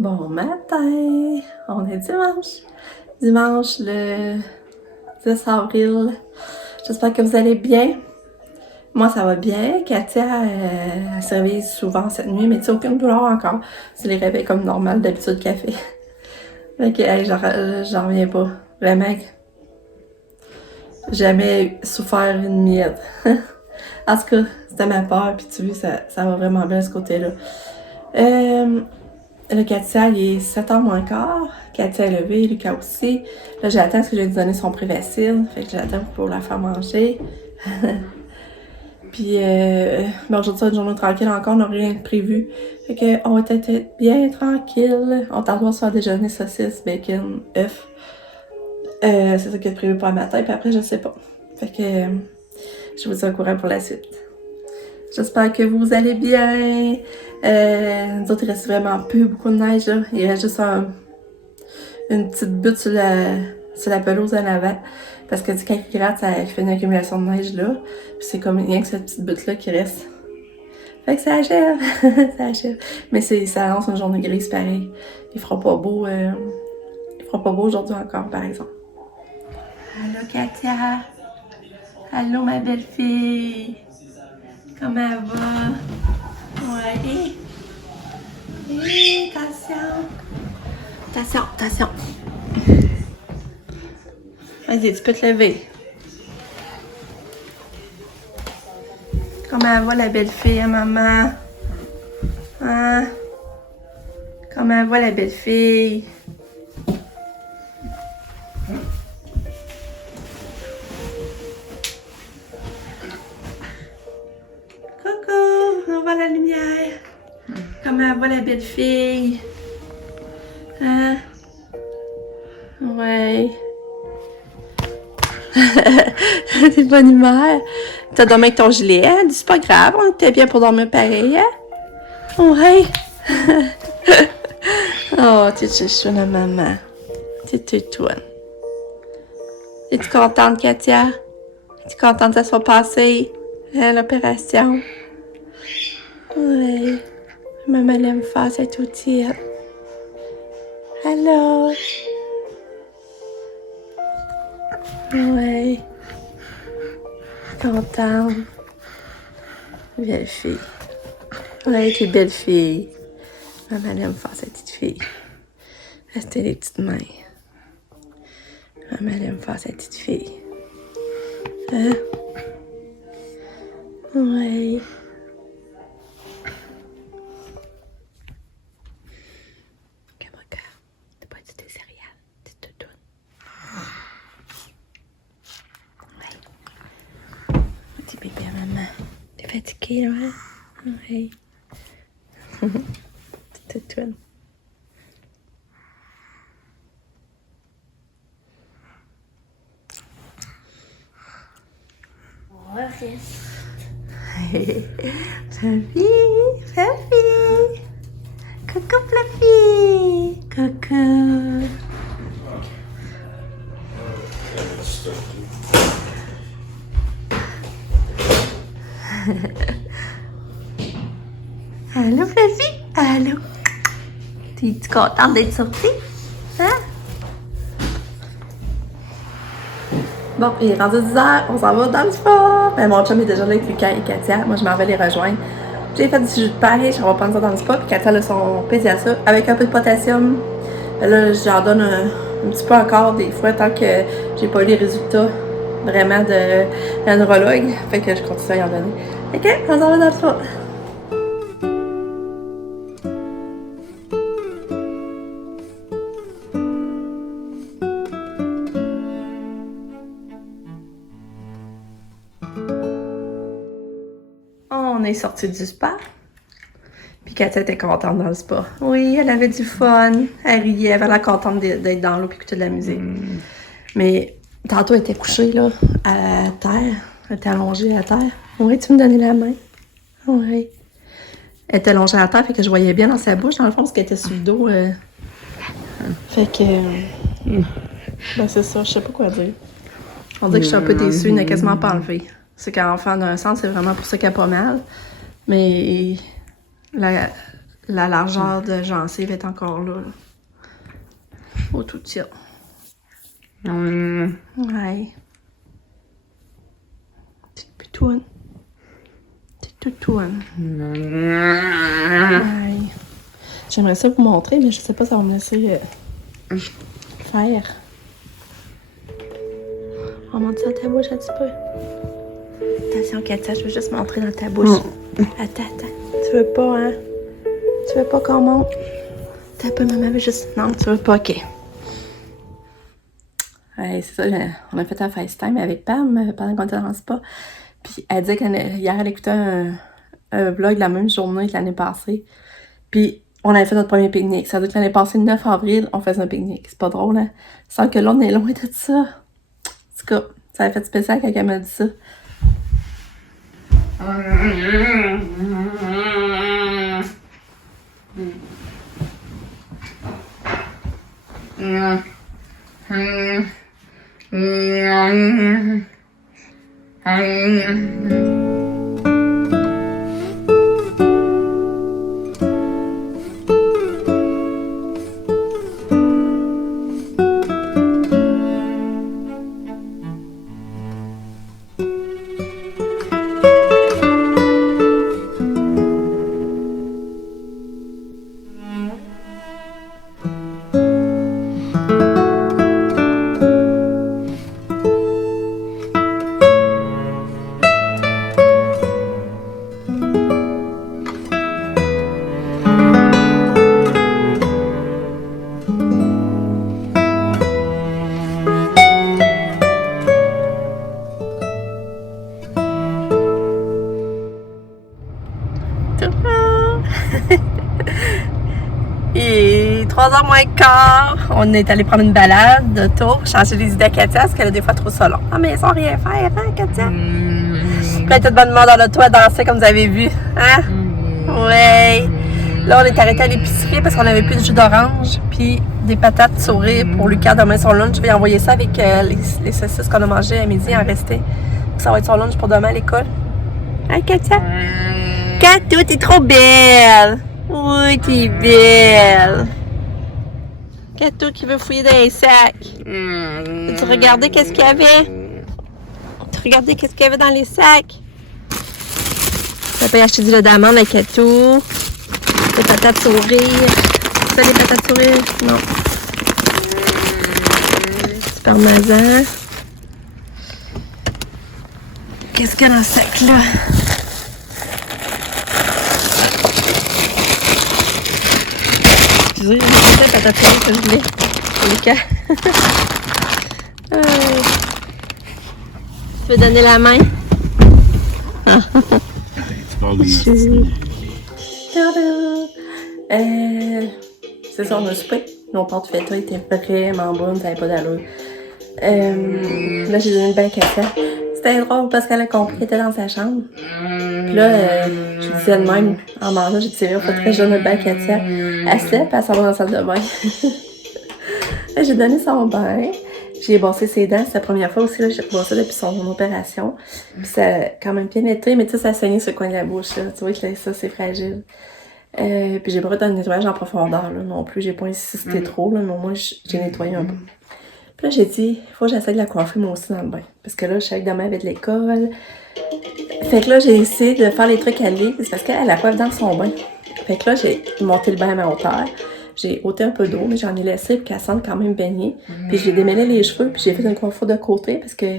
Bon matin! On est dimanche. Dimanche le 10 avril. J'espère que vous allez bien. Moi, ça va bien. Katia, elle se réveille souvent cette nuit, mais tu sais, aucune douleur encore. C'est les réveils comme normal d'habitude qu'elle fait. Fait que, hey, j'en reviens pas. Vraiment, jamais souffert une miette. En tout cas, c'était ma peur, puis tu vois, ça va vraiment bien ce côté-là. Le Katia, il est 7h moins quart. Katia est levée, Lucas aussi. Là, j'attends parce que j'ai donné son Prévacine. Fait que j'attends pour la faire manger. Puis, ben aujourd'hui, c'est une journée tranquille encore, on n'a rien de prévu. Fait que, on va être bien tranquille. On t'envoie se faire déjeuner saucisse, bacon, œufs. C'est ça qui est prévu pour le matin, puis après, je sais pas. Fait que, je vous tiens au courant pour la suite. J'espère que vous allez bien. Nous autres, il reste vraiment plus beaucoup de neige, là. Il reste juste une petite butte sur la pelouse en avant. Parce que quand il gratte, ça fait une accumulation de neige là. Puis c'est comme rien que cette petite butte-là qui reste. Fait que ça achève. Ça achève. Mais ça annonce une journée grise pareil. Il fera pas beau aujourd'hui encore, par exemple. Allô, Katia. Allô, ma belle fille. Comment elle va? Ouais. Attention. Attention, attention. Vas-y, tu peux te lever. Comment elle va, la belle fille, hein, maman? Hein? Comment elle va, la belle fille? Coucou, on voit la lumière. Comment elle va, la belle fille? Hein? Ouais. T'es de bonne humeur. T'as dormi avec ton gilet, hein? C'est pas grave, on était bien pour dormir pareil, hein? Ouais. Oh, t'es chouchoune, la maman. T'es toutoune. Es-tu contente, Katia? Es-tu contente que ça soit passé, hein, l'opération? Ouais. Maman aime me faire cette outil. Allô? Ouais. Contente. Belle fille. Ouais, t'es belle fille. Maman aime faire cette petite fille. Restez les petites mains. Maman aime faire cette petite fille. Hein? Ouais. Caboca, t'as pas dit tes céréales, t'es toutoune. Ouais. Petit bébé à maman. T'es fatiguée, là? Ouais. T'es toutoune. Fluffy, Fluffy. Coucou Fluffy. Coucou. Allô Fluffy. Allô. T'es-tu contente d'être sortie? Hein? Bon, il est rendu 10h, on s'en va dans le sport. Ben, mon chum est déjà là avec Lucas et Katia. Moi, je m'en vais les rejoindre. J'ai fait du jus de paille, je vais prendre ça dans le spa. Puis Katia a son pédiasure avec un peu de potassium. Ben là, j'en donne un petit peu encore des fois tant que j'ai pas eu les résultats vraiment de la neurologue. Fait que je continue à y en donner. Ok, on s'en va dans le spa. On est sorti du spa. Puis Katia était contente dans le spa. Oui, elle avait du fun. Elle riait, elle avait l'air contente d'être dans l'eau et écouter de la musique. Mais tantôt, elle était couchée là, à terre. Elle était allongée à terre. Oui, tu me donnais la main. Oui. Elle était allongée à terre, fait que je voyais bien dans sa bouche, dans le fond, parce qu'elle était sur le dos. Fait que... ben c'est ça, je sais pas quoi dire. On dirait que je suis un peu déçue, il n'a quasiment pas enlevé. C'est qu'en enfant, d'un sens, c'est vraiment pour ça qu'elle a pas mal. Mais la largeur de gencive est encore là. Au tout tien. Ouais. Petite pitoune. Petite toutoune. Ouais. J'aimerais ça vous montrer, mais je sais pas si ça va me laisser faire. On monte ça dans ta bouche un petit peu. Attention, Katia, je veux juste montrer dans ta bouche. Attends. Tu veux pas, hein? Tu veux pas qu'on monte? T'as pas, maman veut juste... Non, tu veux pas, OK. Ouais, c'est ça, on a fait un FaceTime avec Pam pendant qu'on était dans le spa. Puis elle disait qu'hier, elle écoutait un vlog la même journée que l'année passée. Puis on avait fait notre premier pique-nique. Ça veut dire que l'année passée, le 9 avril, on faisait un pique-nique. C'est pas drôle, hein? Sans que là, on est loin de ça. En tout cas, ça avait fait spécial quand elle m'a dit ça. Il est 3h moins quart. On est allé prendre une balade de tour, changer les idées à Katia, parce qu'elle a des fois trop ça long. Ah, mais sans rien faire, hein, Katia? Puis elle était de bonne humeur dans le toit, danser comme vous avez vu. Hein? Ouais. Là, on est arrêté à l'épicerie parce qu'on avait plus de jus d'orange, puis des patates souris pour Lucas demain son lunch. Je vais envoyer ça avec les saucisses qu'on a mangées à midi en resté. Ça va être son lunch pour demain à l'école. Hein, Katia? Katou, t'es trop belle! Oui, t'es belle! Katou qui veut fouiller dans les sacs. Tu regardais qu'est-ce qu'il y avait? Tu regardais qu'est-ce qu'il y avait dans les sacs? Tu pas acheté du lait d'amande à Katou. Des patates souris. Ça, les patates souris? Non. Du parmesan. Qu'est-ce qu'il y a dans le sac là? Excusez, j'ai la patate souris que je voulais. Lucas. Tu veux donner la main? C'est ça, on a soupé. Nos pâtes feta étaient vraiment bonnes, ça n'avait pas d'allure. Là, j'ai donné une bain à Katia. C'était drôle parce qu'elle a compris qu'elle était dans sa chambre. Puis là, je disais de même, en mangeant, j'ai dit, il faudrait que je donne un bain à Katia. Elle se lève, puis elle s'en va dans la salle de bain. J'ai donné son bain. J'ai bossé ses dents. C'est la première fois aussi, là, j'ai bossé depuis son opération. Puis ça a quand même bien été, mais tu sais, ça a saigné sur le coin de la bouche. Là. Tu vois que ça, c'est fragile. Puis j'ai pas fait un nettoyage en profondeur là, non plus. J'ai pas insisté trop, là, mais au moins j'ai nettoyé un peu. Puis là, j'ai dit, il faut que j'essaie de la coiffer moi aussi dans le bain. Parce que là, je sais que demain, elle va de l'école. Fait que là, j'ai essayé de faire les trucs à lui. C'est parce qu'elle la coiffe dans son bain. Fait que là, j'ai monté le bain à ma hauteur. J'ai ôté un peu d'eau, mais j'en ai laissé pour qu'elle sente quand même baigner. Puis j'ai démêlé les cheveux, puis j'ai fait une coiffure de côté parce que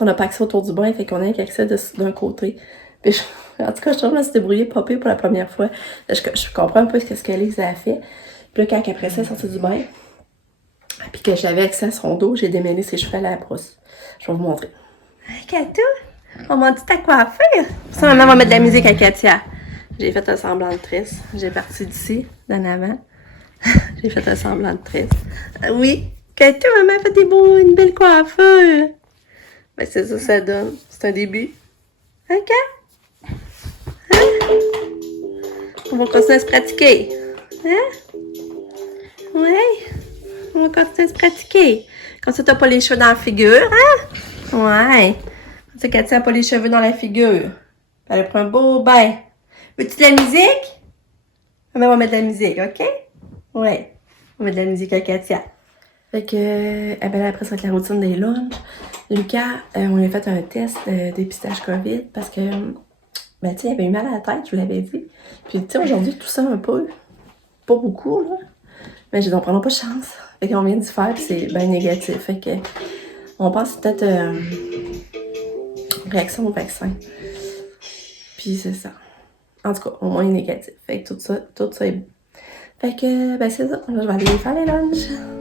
on n'a pas accès autour du bain, fait qu'on a accès d'un côté. Puis en tout cas, je trouve que je me suis débrouillée pas pire pour la première fois. Je comprends un peu ce qu'Alex a fait. Puis là, quand après ça, elle est sortie du bain, puis que j'avais accès à son dos, j'ai démêlé ses cheveux à la brosse. Je vais vous montrer. Hey, Katou, on m'a dit ta coiffure. Ça, maintenant, on va mettre de la musique à Katia. J'ai fait un semblant de tresse. J'ai parti d'ici, d'en avant. J'ai fait un semblant de tresse. Oui, Katou, maman a fait une belle coiffure. Ben, c'est ça que ça donne. C'est un début. OK? Hein? On va continuer à se pratiquer. Hein? Ouais. On va continuer à se pratiquer. Comme ça, t'as pas les cheveux dans la figure, hein? Ouais. Comme ça, Katia n'a pas les cheveux dans la figure. Elle a pris un beau bain. Veux-tu de la musique? Mais on va mettre de la musique, OK? Ouais. On va mettre de la musique à Katia. Fait que, ben là, après ça, avec la routine des lunchs, Lucas, on lui a fait un test de dépistage COVID parce que, ben, tu sais, il avait eu mal à la tête, je vous l'avais dit. Puis, tu sais, aujourd'hui, tout ça un peu, pas beaucoup, là. Mais j'ai dit, on prendra pas de chance. Fait qu'on vient d'y faire, puis c'est bien négatif. Fait que, on pense peut-être réaction au vaccin. Puis c'est ça. En tout cas, au moins négatif. Fait que tout ça est bon. Fait que, ben c'est ça. Là, je vais aller faire les lunchs.